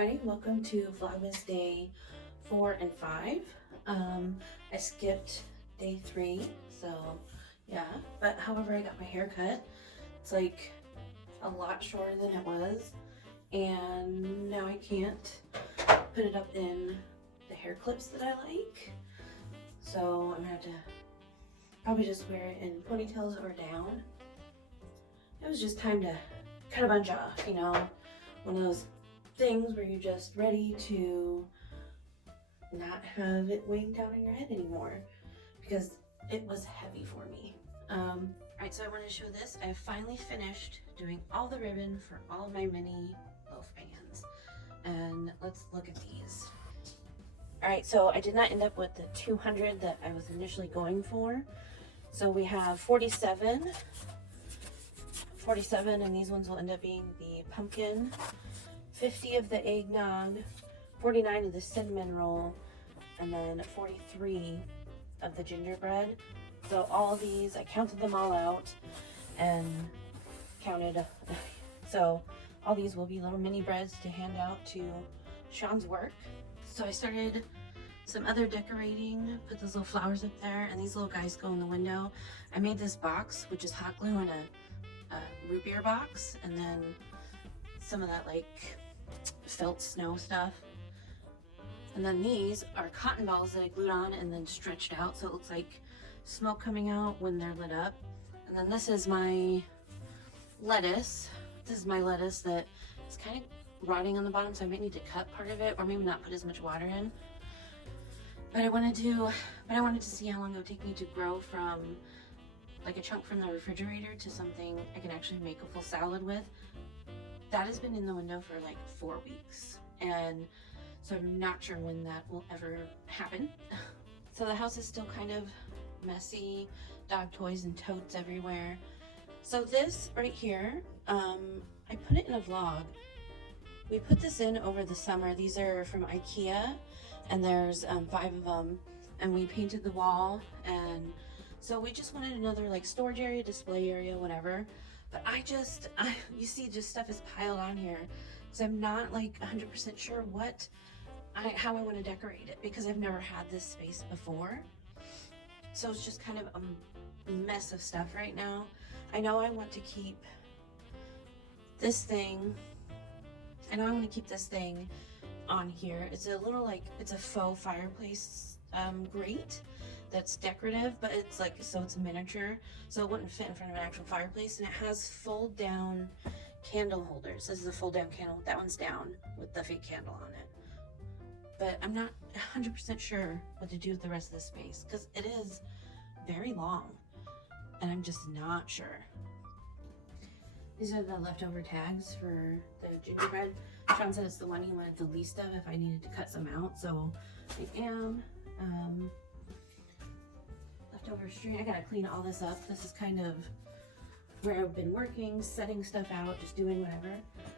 everybody, welcome to Vlogmas Day 4 and 5. I skipped day 3, so yeah, but however I got my hair cut. It's like a lot shorter than it was, and now I can't put it up in the hair clips that I like, so I'm gonna have to probably just wear it in ponytails or down. It was just time to cut a bunch off, you know, one of those things where you're just ready to not have it weighing down on your head anymore because it was heavy for me. Alright, so I wanted to show this. I finally finished doing all the ribbon for all of my mini loaf bands, and let's look at these. Alright, so I did not end up with the 200 that I was initially going for. So we have 47, and these ones will end up being the pumpkin, 50 of the eggnog, 49 of the cinnamon roll, and then 43 of the gingerbread. So all of these, I counted them all out and counted. So all these will be little mini breads to hand out to Sean's work. So I started some other decorating, put those little flowers up there, and these little guys go in the window. I made this box, which is hot glue in a root beer box, and then some of that like felt snow stuff. And then these are cotton balls that I glued on and then stretched out so it looks like smoke coming out when they're lit up. And then this is my lettuce. This is my lettuce that is kind of rotting on the bottom, so I might need to cut part of it or maybe not put as much water in. But I wanted to see how long it would take me to grow from like a chunk from the refrigerator to something I can actually make a full salad with. That has been in the window for like 4 weeks, and so I'm not sure when that will ever happen. So the house is still kind of messy, dog toys and totes everywhere. So this right here, I put it in a vlog. We put this in over the summer. These are from IKEA, and there's 5 of them, and we painted the wall, and so we just wanted another like storage area, display area, whatever. But you see just stuff is piled on here because I'm not like 100% sure how I want to decorate it because I've never had this space before. So it's just kind of a mess of stuff right now. I know I want to keep this thing. On here. It's a little like, it's a faux fireplace grate that's decorative, but it's like, so it's miniature, so it wouldn't fit in front of an actual fireplace, and it has fold down candle holders. This is a fold down candle. That one's down with the fake candle on it. But I'm not 100% sure what to do with the rest of the space because it is very long and I'm just not sure. These are the leftover tags for the gingerbread. Sean said it's the one he wanted the least of if I needed to cut some out, so I am. Leftover string, I gotta clean all this up. This is kind of where I've been working, setting stuff out, just doing whatever.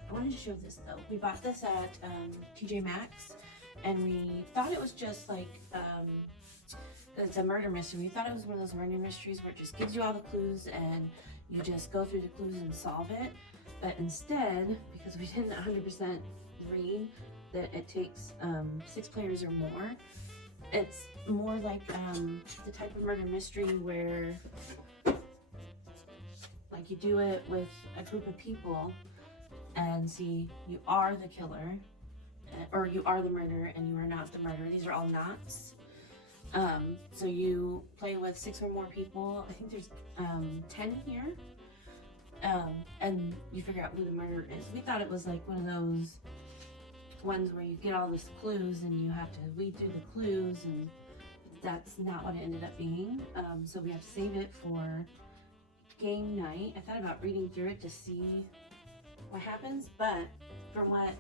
I wanted to show this though. We bought this at TJ Maxx, and we thought it was just like, it's a murder mystery. We thought it was one of those murder mysteries where it just gives you all the clues and you just go through the clues and solve it. But instead, because we didn't 100% read that it takes 6 players or more, it's more like the type of murder mystery where like you do it with a group of people and see you are the killer or you are the murderer and you are not the murderer. These are all knots. So you play with 6 or more people. I think there's 10 here. And you figure out who the murderer is. We thought it was like one of those ones where you get all these clues and you have to weed through the clues, and that's not what it ended up being. So we have to save it for game night. I thought about reading through it to see what happens, but from what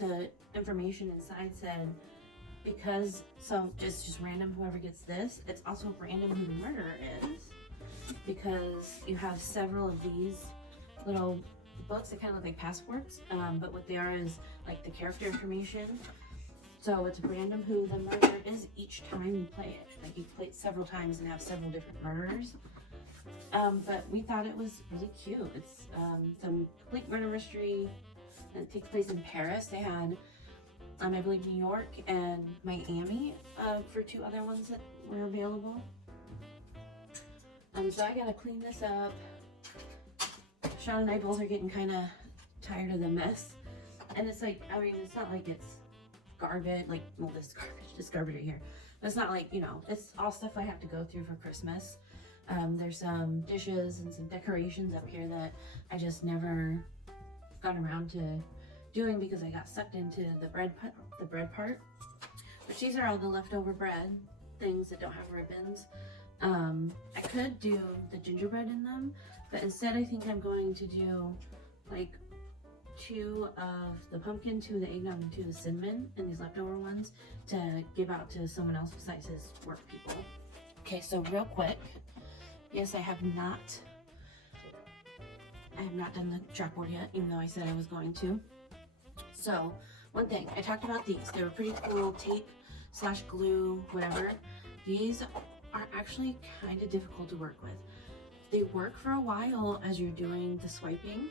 the information inside said, because it's just random whoever gets this, it's also random who the murderer is, because you have several of these little books that kind of look like passports, but what they are is like the character information. So it's random who the murderer is each time you play it. Like you play it several times and have several different murderers. But we thought it was really cute. It's some complete murder mystery, and it takes place in Paris. They had I believe New York and Miami for 2 other ones that were available. So I gotta clean this up. Sean and I both are getting kind of tired of the mess. And it's like, I mean, it's not like it's garbage, like, well, this is garbage, just garbage right here. But it's not like, you know, it's all stuff I have to go through for Christmas. There's some dishes and some decorations up here that I just never got around to doing because I got sucked into the bread part. But these are all the leftover bread things that don't have ribbons. I could do the gingerbread in them, but instead I think I'm going to do like 2 of the pumpkin, 2 of the eggnog, and 2 of the cinnamon, and these leftover ones to give out to someone else besides his work people. Okay, so real quick, yes, I have not done the chalkboard yet, even though I said I was going to. So one thing, I talked about these. They were pretty cool, tape / glue, whatever. These are actually kind of difficult to work with. They work for a while as you're doing the swiping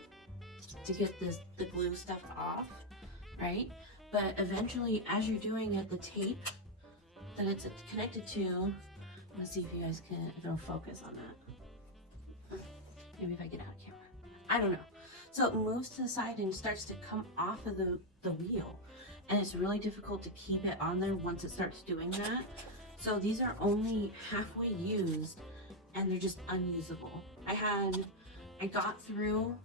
to get the glue stuff off, right? But eventually, as you're doing it, the tape that it's connected to, let's see if you guys can, if it'll focus on that. Maybe if I get out of camera. I don't know. So it moves to the side and starts to come off of the wheel. And it's really difficult to keep it on there once it starts doing that. So these are only halfway used and they're just unusable. I got through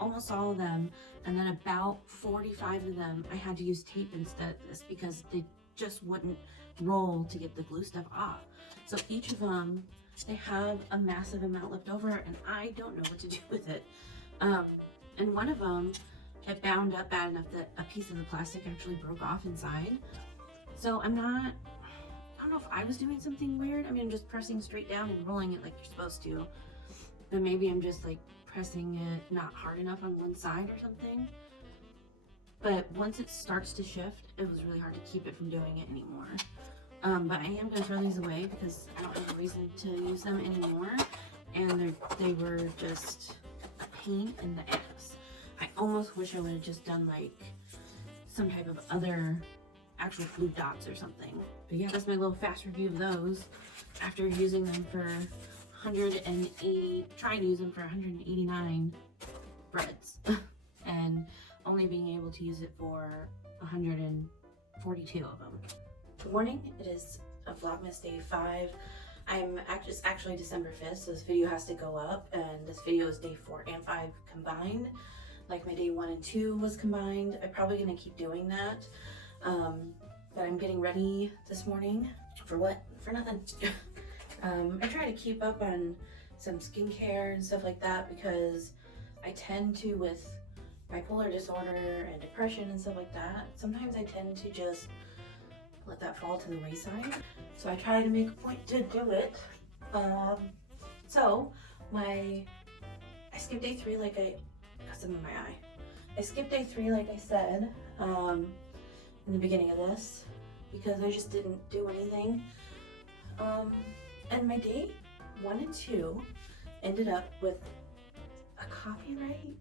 almost all of them, and then about 45 of them I had to use tape instead of this because they just wouldn't roll to get the glue stuff off. So each of them, they have a massive amount left over and I don't know what to do with it. And one of them, it bound up bad enough that a piece of the plastic actually broke off inside. So I don't know if I was doing something weird. I mean, I'm just pressing straight down and rolling it like you're supposed to. But maybe I'm just like pressing it not hard enough on one side or something. But once it starts to shift, it was really hard to keep it from doing it anymore. But I am gonna throw these away because I don't have a reason to use them anymore. And they were just a pain in the ass. I almost wish I would have just done like some type of other actual glue dots or something. But yeah, that's my little fast review of those after using them for 180, trying to use them for 189 breads and only being able to use it for 142 of them. Good morning, it is a Vlogmas Day 5. It's actually December 5th, so this video has to go up, and this video is day 4 and 5 combined. Like my day 1 and 2 was combined. I'm probably gonna keep doing that. But I'm getting ready this morning. For what? For nothing. I try to keep up on some skincare and stuff like that because I tend to, with bipolar disorder and depression and stuff like that, sometimes I tend to just let that fall to the wayside. So I try to make a point to do it. So I skipped day 3 like I got some in my eye. I skipped day 3 like I said in the beginning of this because I just didn't do anything. And my day 1 and 2 ended up with a copyright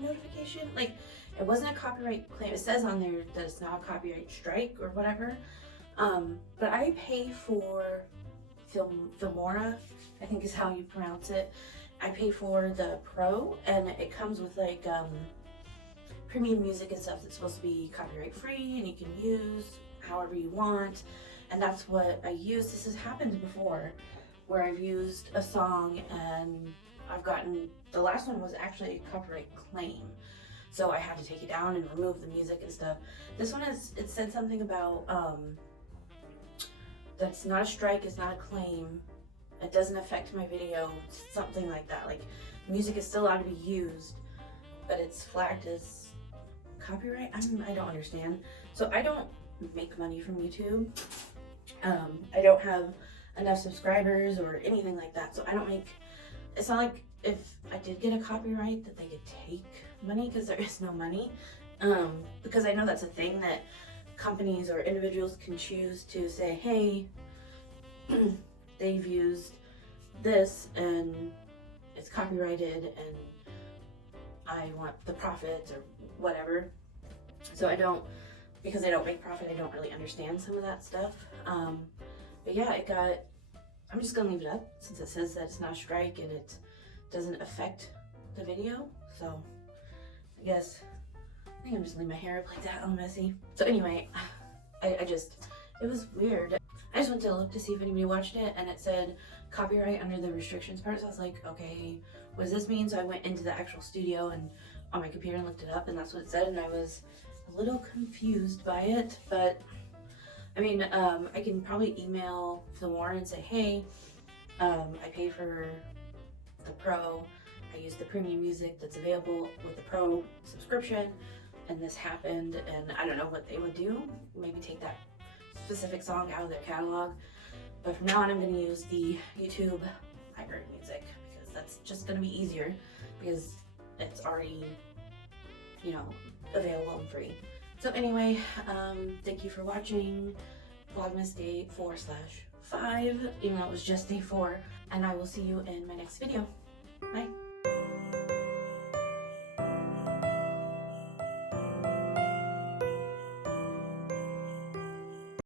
notification. Like, it wasn't a copyright claim. It says on there that it's not a copyright strike or whatever. But I pay for Filmora, I think is how you pronounce it. I pay for the Pro, and it comes with like premium music and stuff that's supposed to be copyright free and you can use however you want. And that's what I use. This has happened before where I've used a song and I've gotten, the last one was actually a copyright claim. So I had to take it down and remove the music and stuff. This one it said something about, that's not a strike, it's not a claim. It doesn't affect my video, something like that. Like, music is still allowed to be used, but it's flagged as copyright. I don't understand. So I don't make money from YouTube. I don't have enough subscribers or anything like that. So I don't make, it's not like if I did get a copyright that they could take money, because there is no money. Because I know that's a thing that companies or individuals can choose to say, hey, they've used this and it's copyrighted and I want the profits or whatever. So I don't because I don't make profit, I don't really understand some of that stuff. But yeah, it got, I'm just gonna leave it up since it says that it's not a strike and it doesn't affect the video. So I guess, I think I'm just leaving my hair up like that, all messy. So anyway, it was weird. I just went to look to see if anybody watched it, and it said copyright under the restrictions part. So I was like, okay, what does this mean? So I went into the actual studio and on my computer and looked it up, and that's what it said, and I was a little confused by it. But I mean, I can probably email Phil Warren and say, hey, I paid for the Pro, I used the premium music that's available with the Pro subscription, and this happened, and I don't know what they would do. Maybe take that specific song out of their catalog. But from now on, I'm going to use the YouTube library music, because that's just going to be easier, because it's already, you know, available and free. So anyway, thank you for watching Vlogmas Day 4/5, even though it was just day 4, and I will see you in my next video. Bye.